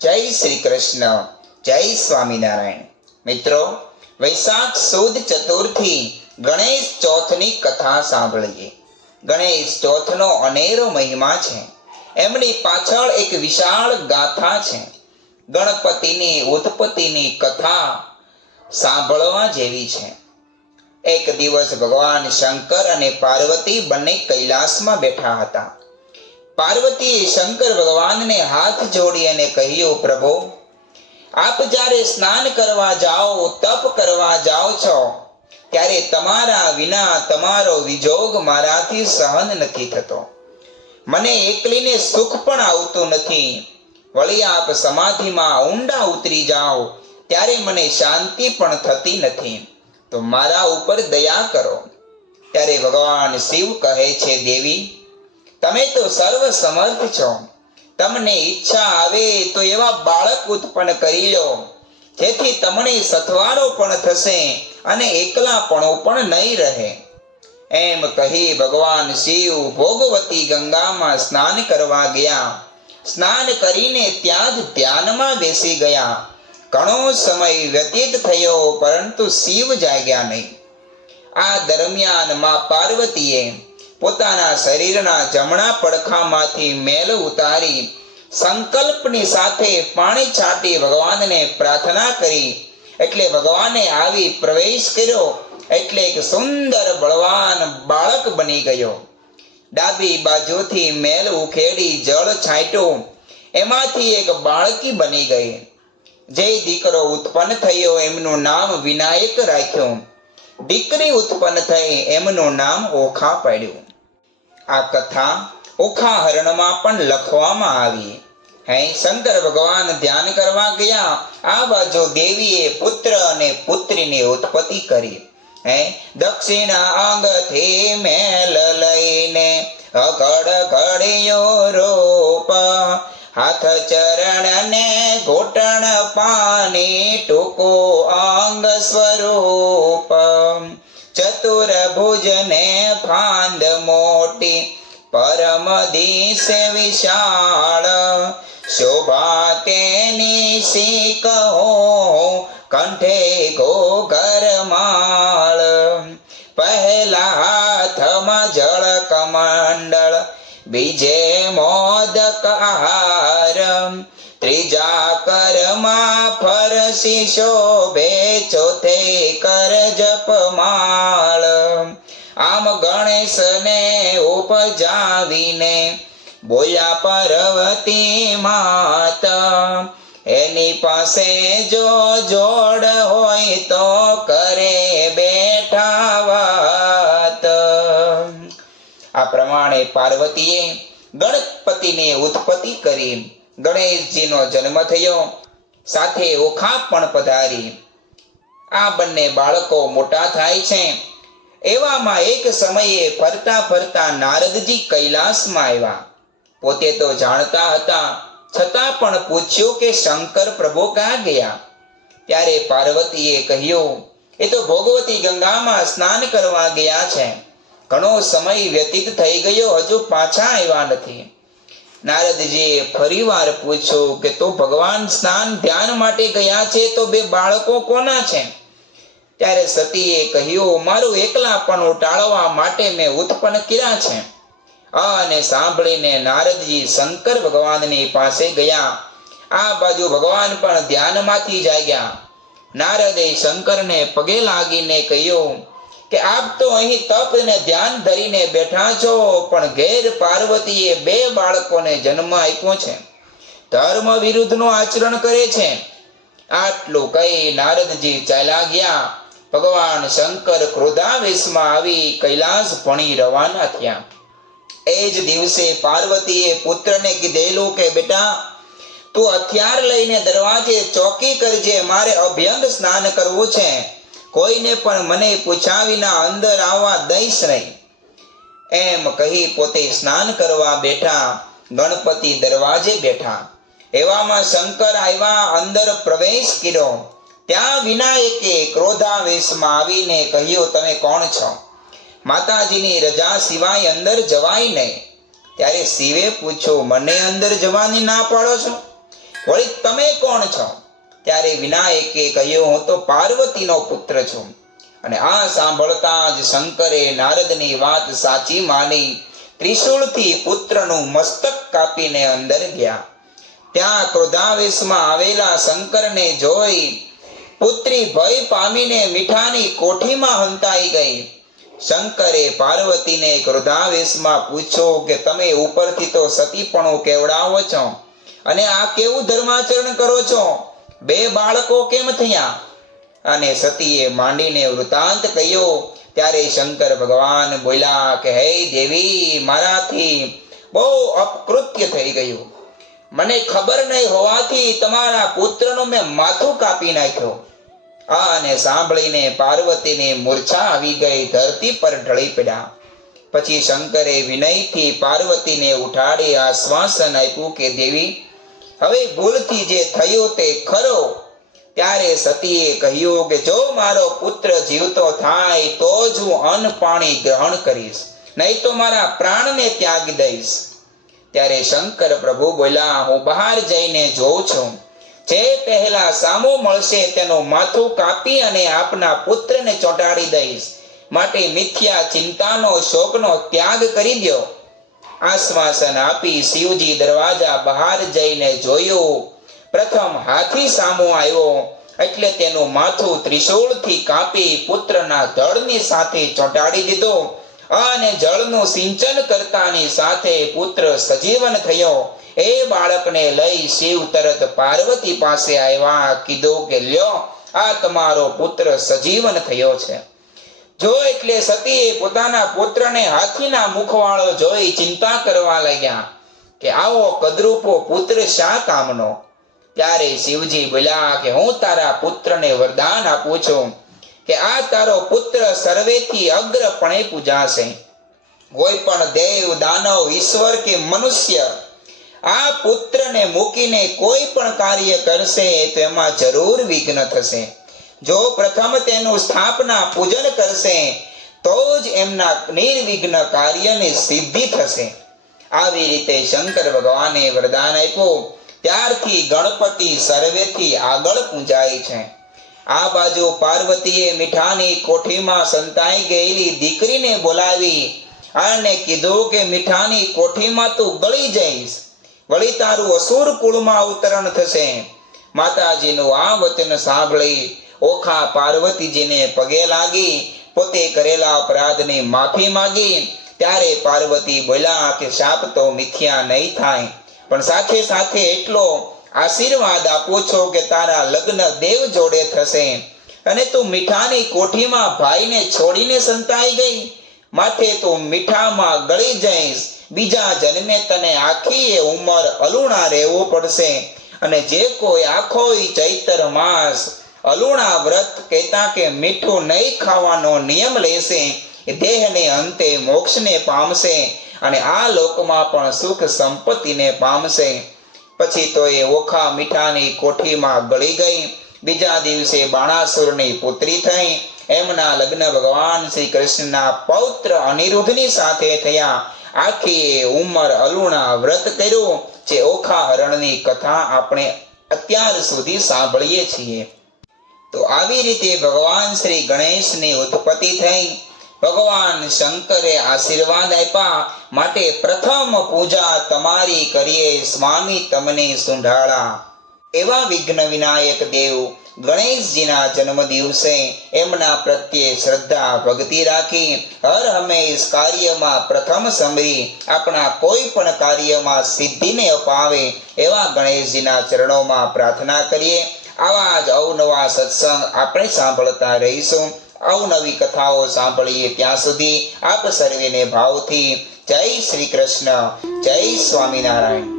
જય શ્રી કૃષ્ણ, જય સ્વામિનારાયણ. મિત્રો, વૈશાખ સુદ ચતુર્થી ગણેશ ચોથની કથા સાંભળીએ. ગણેશ ચોથનો અનેરો મહિમા છે. એમની પાછળ એક વિશાળ ગાથા છે. ગણપતિની ઉત્પત્તિની કથા સાંભળવા જેવી છે. એક દિવસ ભગવાન શંકર અને પાર્વતી બંને કૈલાસમાં બેઠા હતા. પાર્વતીએ શંકર ભગવાનને હાથ જોડી અને કહ્યું, પ્રભુ, આપ જ્યારે સ્નાન કરવા જાઓ, તપ કરવા જાઓ છો, ત્યારે તમારા વિના તમારો વિજોગ મારાથી સહન નથી થતો. મને એકલીને સુખ પણ આવતું નથી. વળી આપ સમાધિમાં ઊંડા ઉતરી જાઓ ત્યારે મને શાંતિ પણ થતી નથી. તો મારા ઉપર દયા કરો. ત્યારે ભગવાન શિવ કહે છે, દેવી, તમે તો સર્વ સમર્થ છો. તમને ઈચ્છા આવે તો એવા બાળક ઉત્પન્ન કરી લો, જેથી તમને સથવારો પણ થશે અને એકલાપણો પણ નહીં રહે. એમ કહી ભગવાન શિવ ભોગવતી ગંગામાં સ્નાન કરવા ગયા. સ્નાન કરીને ત્યાં જ ધ્યાનમાં બેસી ગયા. ઘણો સમય વ્યતીત થયો, પરંતુ શિવ જાગ્યા નહીં. આ દરમિયાન માં પાર્વતીએ પોતાના શરીરના જમણા પડખામાંથી મેલ ઉતારી સંકલ્પની સાથે પાણી છાંટી ભગવાનને પ્રાર્થના કરી. એટલે ભગવાને આવી પ્રવેશ કર્યો, એટલે એક સુંદર બળવાન બાળક બની ગયો. ડાબી બાજુથી મેલ ઉખેડી જળ છાંટ્યું, એમાંથી એક બાળકી બની ગઈ. જે દીકરો ઉત્પન્ન થયો એમનું નામ વિનાયક રાખ્યું. દીકરી ઉત્પન્ન થઈ એમનું નામ ઓખા પાડ્યું. આ કથા ઓખા હરણમાં પણ લખવામાં આવી. શંકર ભગવાન ધ્યાન કરવા ગયા. આ બાજુ દેવીએ પુત્ર અને પુત્રીની ઉત્પત્તિ કરી. દક્ષિણ અંગથી મેલ લઈને અઘડ ઘડ્યો રૂપ, હાથ ચરણ ને ઘૂંટણ પાની ટૂંકો અંગ સ્વરૂપ, ચતુર્ભુજ ને ફાંદ મોટી પરમ દિશે વિશાળ, શોભા તેની શી કહો કંઠે ઘોઘરમાળ, પહેલા હાથમાં જળ કમંડળ, બીજે મોદક આહાર, ત્રીજા કરમાં ફરસી શોભે, ચોથે કર જપમાળ. આમ ગણેશને ઉપજાવીને બોલ્યા પાર્વતી માત, એની પાસે જો જોડ હોય તો કરે બેઠા વાત. આ પ્રમાણે પાર્વતીએ ગણપતિની ઉત્પત્તિ કરી. ગણેશજીનો જન્મ થયો, સાથે ઓખા પણ પધારી. આ બંને બાળકો મોટા થાય છે. એવામાં એક સમયે ફરતા ફરતા નારદજી કૈલાસમાં આવ્યા. પોતે તો જાણતા હતા, છતાં પણ પૂછ્યું કે શંકર પ્રભુ ક્યાં ગયા? ત્યારે પાર્વતીએ કહ્યું, એ તો ભોગવતી ગંગામાં સ્નાન કરવા ગયા છે. ઘણો સમય વ્યતીત થઈ ગયો, હજુ પાછા આવ્યા નથી. નારદજીએ ફરીવાર પૂછ્યું કે તો ભગવાન સ્નાન ધ્યાન માટે ગયા છે, તો બે બાળકો કોના છે? ત્યારે સતીએ કહ્યું, મારું એકલાપણું ટાળવા માટે મેં ઉત્પન્ન કર્યા છે. અને સાંભળીને નારદજી શંકર ભગવાનની પાસે ગયા. આ બાજુ ભગવાન પણ ધ્યાનમાંથી જાગ્યા. નારદે શંકરને પગે લાગીને કહ્યું કે આપ તો અહીં તપ ને ધ્યાન ધરીને બેઠા છો, પણ ઘેર પાર્વતીએ બે બાળકોને જન્મ આપ્યો છે. ધર્મ વિરુદ્ધનું આચરણ કરે છે. આટલું કહી નારદજી ચાલ્યા ગયા. ભગવાન શંકર ક્રોધાવેશમાં આવી કૈલાસ ભણી રવાના થયા. એ જ દિવસે પાર્વતીએ પુત્રને કીધેલું કે બેટા, તું હથિયાર લઈને દરવાજે ચોકી કરજે, મારે અભ્યંગ સ્નાન કરવું છે. કોઈને પણ મને પૂછ્યા વિના અંદર આવવા દઈશ નહીં. એમ કહી પોતે સ્નાન કરવા બેઠા. ગણપતિ દરવાજે બેઠા. એવામાં શંકર આવ્યા, અંદર પ્રવેશ કર્યો. ત્યાં વિનાયકે ક્રોધાવેશમાં આવીને કહ્યું, તમે કોણ છો? માતાજીની રજા સિવાય અંદર જવાય નહીં. ત્યારે શિવે પૂછ્યું, મને અંદર જવાની ના પાડો છો? વળી તમે કોણ છો? ત્યારે વિનાયકે કહ્યું, હું તો પાર્વતીનો પુત્ર છું. અને આ સાંભળતા જ શંકરે નારદની વાત સાચી માની ત્રિશૂળથી પુત્રનું મસ્તક કાપીને અંદર ગયા. ત્યાં ક્રોધાવેશમાં આવેલા શંકરને જોઈ પુત્રી ભય પામીને મીઠાની કોઠીમાં હંતાઈ ગઈ. શંકરે પાર્વતીને ક્રોધાવેશમાં પૂછ્યું કે તમે ઉપરથી તો સતીપણું કેવડાવો છો અને આ કેવું ધર્માચરણ કરો છો? 2 બાળકો કેમ થયા? અને સતીએ માંડીને વૃતાંત કહ્યો. ત્યારે શંકર ભગવાન બોલ્યા કે હે દેવી, મારાથી બહુ અપકૃત્ય થઈ ગયું. મને ખબર નહીં હોવાથી તમારા પુત્રનું મેં માથું કાપી નાખ્યો. આને સાંભળીને પાર્વતીને મૂર્છા આવી ગઈ, ધરતી પર ઢળી પડ્યા. પછી શંકરે વિનયથી પાર્વતીને ઉઠાડી આશ્વાસન આપ્યું કે દેવી, હવે ભૂલથી જે થયું તે ખરો. ત્યારે સતીએ કહ્યું કે જો મારો પુત્ર જીવતો થાય તો જ હું અન્ન પાણી ગ્રહણ કરીશ, નહીં તો મારા પ્રાણને ત્યાગી દઈશ. ત્યારે શંકર પ્રભુ બોલ્યા, હું બહાર જઈને જોઉં છું. જે પહેલા સામો મળશે તેનું માથું કાપી અને આપના પુત્રને ચોંટાડી દઈશ. માટે મિથ્યા ચિંતાનો શોકનો ત્યાગ કરી દો. આશ્વાસન આપી શિવજી દરવાજા બહાર જઈને જોયું. પ્રથમ હાથી સામો આવ્યો એટલે તેનું માથું ત્રિશૂળથી કાપી પુત્રના ધડની સાથે ચોંટાડી દીધો અને જળનું સિંચન કરતાની સાથે પુત્ર સજીવન થયો. એ બાળકને લઈ શિવ તરત પાર્વતી પાસે આવ્યા. કીધું કે લ્યો, આ તમારો પુત્ર સજીવન થયો છે. જો એટલે સતીએ પોતાના પુત્રને હાથીના મુખવાળો જોઈ ચિંતા કરવા લાગ્યા કે આવો કદરૂપો પુત્ર શા કામનો? ત્યારે શિવજી બોલ્યા કે હું તારા પુત્રને વરદાન આપું છું કે આ તારો પુત્ર સર્વેથી અગ્રપણે પૂજાશે. કોઈ પણ દેવ, દાનવ, ઈશ્વર કે મનુષ્ય આ પુત્રને મૂકીને કોઈ પણ કાર્ય કરશે તો એમાં જરૂર વિઘ્ન થશે. જો પ્રથમ તેનું સ્થાપના પૂજન કરશે તો જ એમના નિર્વિઘ્ન કાર્યની સિદ્ધિ થશે. આવી રીતે શંકર ભગવાને વરદાન આપ્યું. ત્યારથી ગણપતિ સર્વેથી આગળ પૂજાય છે. આ બાજુ પાર્વતીએ મીઠાની કોઠીમાં સંતાઈ ગયેલી દીકરીને બોલાવી અને કીધું કે મીઠાની કોઠીમાં તું ગળી જઈશ, વળી તારું અસુર કુળમાં અવતરણ થશે. માતાજીનું આ વચન સાંભળી ઓખા પાર્વતીજીને પગે લાગી પોતે કરેલા અપરાધની માફી માંગી. ત્યારે પાર્વતી બોલ્યા કે શાપ તો મિથ્યા નહીં થાય, પણ સાથે સાથે એટલો આશીર્વાદ આપો છો કે તારા લગ્ન દેવ જોડે થશે અને તું મીઠાની કોઠીમાં ભાઈને છોડીને સંતાઈ ગઈ. માથે તું મીઠામાં ગળી જઈશ. બીજા જન્મે તને આખી ઉંમર અલુણા રહેવું પડશે. અને જે કોઈ આખો ચૈત્ર માસ અલુણા વ્રત કહેતા કે મીઠું નહીં ખાવાનો નિયમ લેશે એ દેહને અંતે મોક્ષને પામશે અને આ લોકમાં પણ સુખ સંપત્તિને પામશે. પછી તો એ ઓખા મીઠાની કોઠીમાં ગળી ગઈ. બીજા દિવસે બાણાસુરની પુત્રી થઈ. એમના લગ્ન ભગવાન શ્રી કૃષ્ણના પૌત્ર અનિરુદ્ધની સાથે થયા. આખી ઉંમર અલુણા વ્રત કર્યું. જે ઓખા હરણની કથા આપણે અત્યાર સુધી સાંભળીએ છીએ. તો આવી રીતે ભગવાન શ્રી ગણેશની ઉત્પત્તિ થઈ. ભગવાન શંકરે આશીર્વાદ આપ્યા, માટે પ્રથમ પૂજા તમારી કરીએ સ્વામી તમને સુંઢાળા. એવા વિઘ્ન વિનાયક દેવ ગણેશજીના જન્મ દિવસે એમના પ્રત્યે શ્રદ્ધા ભક્તિ રાખી હર હંમેશ કાર્યમાં પ્રથમ સમરી આપણા કોઈ પણ કાર્યમાં સિદ્ધિને અપાવે એવા ગણેશજીના ચરણોમાં પ્રાર્થના કરીએ. આવા જ અવનવા સત્સંગ આપણે સાંભળતા રહીશું. અવનવી કથાઓ સાંભળીએ ત્યાં સુધી આપ સર્વેને ભાવથી જય શ્રી કૃષ્ણ, જય સ્વામિનારાયણ.